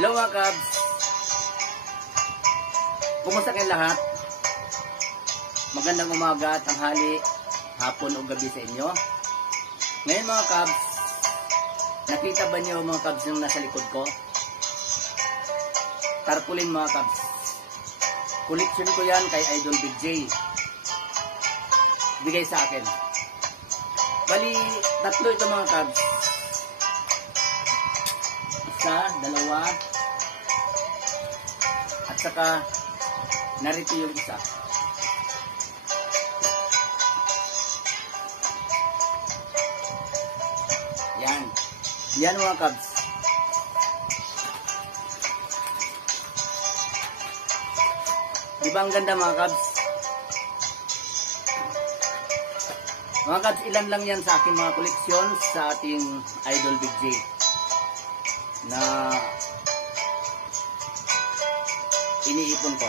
Hello mga Cubs! Kumusta kayong lahat? Magandang umaga, tanghali, hapon o gabi sa inyo. Ngayon mga Cubs, nakita ba niyo mga Cubs yung nasa likod ko? Tarpaulin mga Cubs. Collection ko yan kay Idol Big J. Bigay sa akin. Bali, tatlo ito mga Cubs. Isa, dalawa, at saka narito yung isa. Yan. Yan mga Cubs. Diba ang ganda mga Cubs? Mga Cubs, ilan lang yan sa aking mga koleksyon sa ating Idol Big J na iniipon ko.